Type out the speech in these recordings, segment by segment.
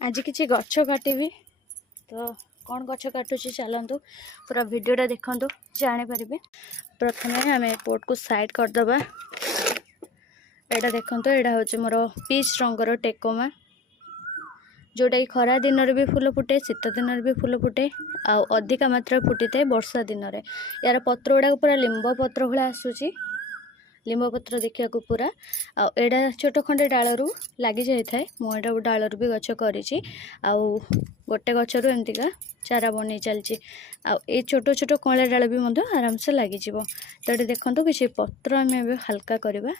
आज किसी गछ काटिबी तो कौन गछ काटुची चलतु पूरा वीडियोटा देखु जानीपर। प्रथम आम पोट को साइड करदे। एटा देखो यहाँ हूँ मोर पीच रंगर टेकोमा जोटा कि खरा दिन भी फूल फुटे शीत दिन भी फूल फुटे अधिका मात्रा फुटी थाए वर्षा दिन में। यार पत्र गुड़ाक पूरा लिंब पत्र भाया आसूची लिंब पत्र देखा पूरा आड़ा छोट खंडे डाल रू लगी जाए मुझे डाल भी गछ कर गोटे गचर एमतीका चारा बन चलती आ छोट छोट कला डाल भी आराम से लगी। तो ये देखो किसी पत्र आम हल्का करवा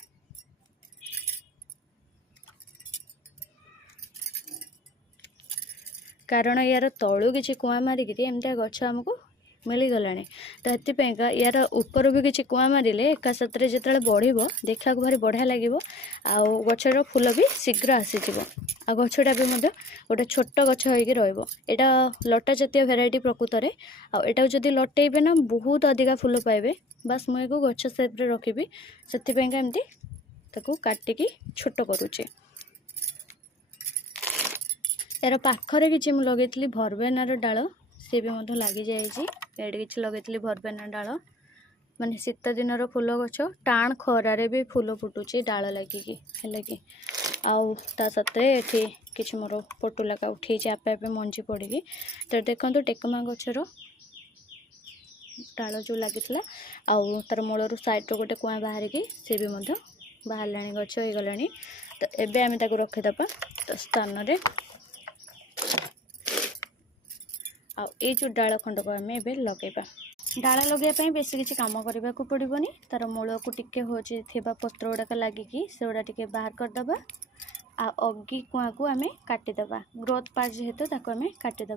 कारण यार तलू किसी कुआ मारिकी एमती गछ आमको मिलगला। तो ये यार ऊपर भी किसी कुआ मारे एका साथ जो बढ़ देखा भारी बढ़िया लगे गचर फूल भी शीघ्र आसीज आ गछटा भी गोटे छोट गछ होटा लटा जातीय भेराइटी प्रकृत में आटा जदि लटेबे ना बहुत अधिका फूल पाइबे। बस मुझे गछ सेप्रे रखी से एमती काटिकी छोट करुचे। यार पाखरे किसी मुझे लगे भरबेनार डाल सी भी लगी जाए कि लगे भरबेना डाल माने शीत दिन फूल गछ टाण खरारे भी फूल फुटुची डाल लगिकी है कि ता सत्रे ये किसी मोर पटुलाका उठी आपे आपे मंजी पड़ी। तो देखो टेकमा गचर डाल जो लगी तार मूलर साइड गोटे कुआ बाहर की सी भी बाहर गछ हो गला। तो एबे आम रखीदे तो स्थान रे ये जो डाल खंड को आम ए लगेगा। डाल लगे बेस किसी कम करने को पड़ोनी तार मूल को टिके हूँ पत्र गुड़ाक लगिकी से गुड़ा टे बाहर करदे अगी कुआ को आम काटिदे ग्रोथ पार्ट जेहेतु आम काटिदे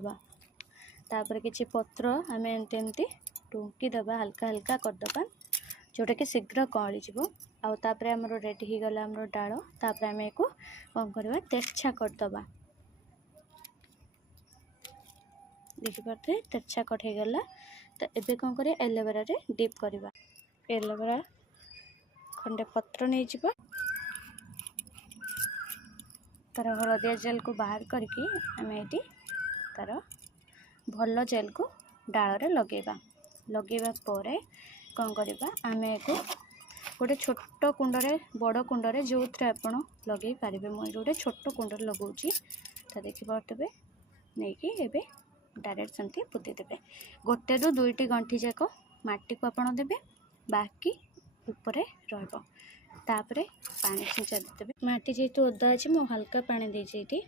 तापर किसी पत्र आम एमती टुंकीदे हल्का हल्का करदे जोटा कि शीघ्र कली आपर आमर रेडी हो गला आमर डाल तापर आम को कौन करवा तेरछा करदे देखिपे तेरछा कट हो गला। तो एबे कौन कर एलोवेरा रे डीप करवा एलोवेरा खंडे पत्र नहीं जीवा तार हलदिया जेल को बाहर करके आम ये तार भल जेल को डाल रे लगेगा पर कौन करवा आम को गोटे छोट कुंडरे बड़ कुंडरे जो थे आपड़ लगे पारे मुझे गोटे छोट कुंडर लगाऊँगी। तो देखिपे नहीं कि एबे डायरेक्ट सेमती पोती देवे गोटे रु दुईटी गंठी जाक माटी को आपड़ देवे बाकी ऊपर रही पानी छिंचा देते माटी जेहेतु ओदा अच्छे मु हल्का पानी देती